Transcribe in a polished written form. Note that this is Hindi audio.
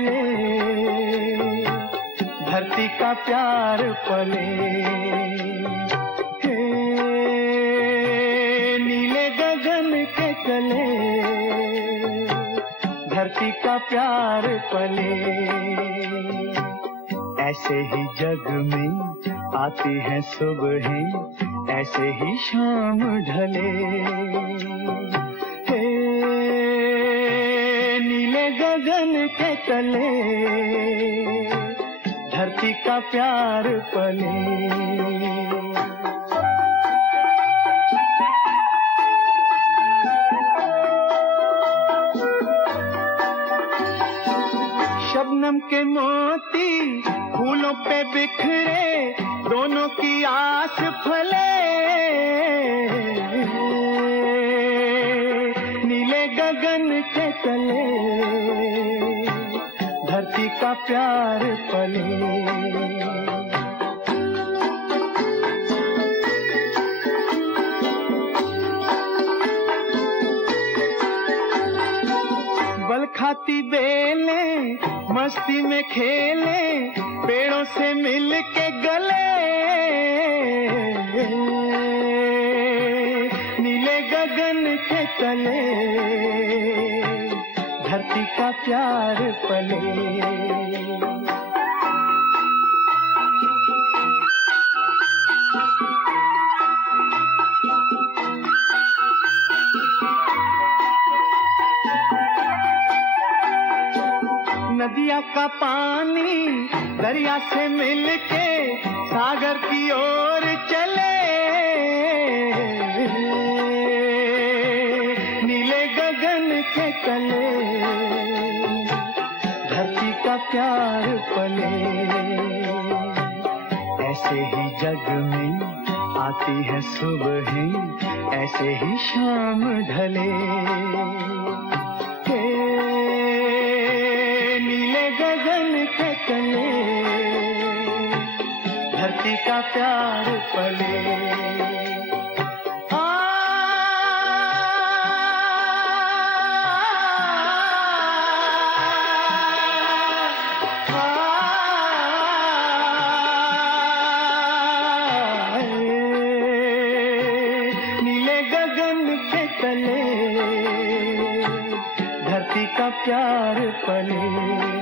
तले, धरती का प्यार पले। हे नीले गगन के तले, धरती का प्यार पले। ऐसे ही जग में आती है सुबहें, ऐसे ही शाम ढले। हे नीले गगन के तले, धरती का प्यार पले। शबनम के मोती फूलों पे बिखरे, दोनों की आस फले। नीले गगन के तले, धरती का प्यार पले। बल खाती बेलें मस्ती में खेले, पेड़ों से मिल के गले। नीले गगन के तले, धरती का प्यार पले। नदिया का पानी दरिया से मिलके सागर की ओर चले। नीले गगन के तले, धरती का प्यार पले। ऐसे ही जग में आती है सुबहें, ऐसे ही शाम ढले। गगन के तले, धरती का प्यार पले। नीले गगन के तले, धरती का प्यार पले।